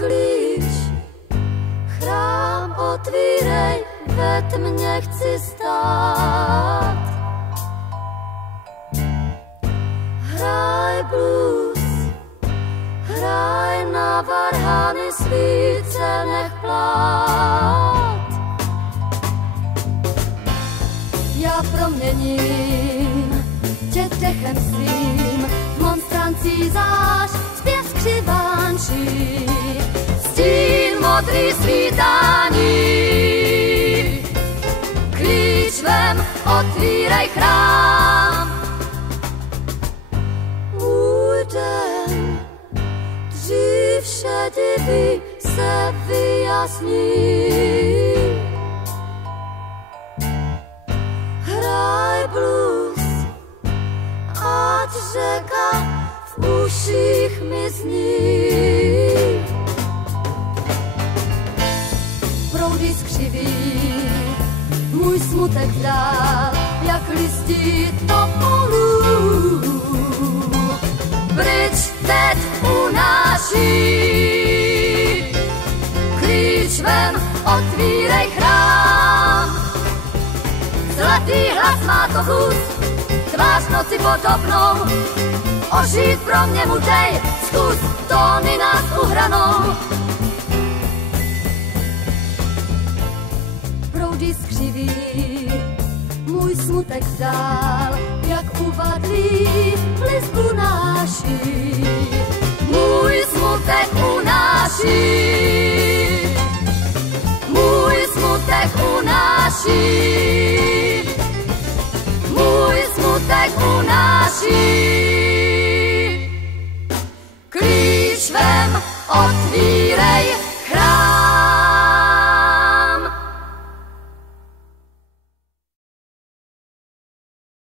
klíč. Chrám otvírej, ve tmě chci stát. Hraj blues, hraj na varhany, svíce nech plát. Já proměním tě dechem svým, monstrancí zář, zpěv skřivánčí, stín modrý svítání. Klíč vem, otvírej chrám. Můj den, dřív šedivý se vyjasní. Hraj blues, ať řeka v uších mi zní. Proudy skřiví, můj smutek vzdál, jak listí topolů. Pryč teď unáší, klíč vem, otvírej chrám. Zlatý hlas má to blues, tvář noci podobnou, ožít pro mě mutej, zkus, tóny nás uhranou. Proudy skřiví, můj smutek vzdál, jak uvadlý blisk unáší. Můj smutek unáší, můj smutek unáší.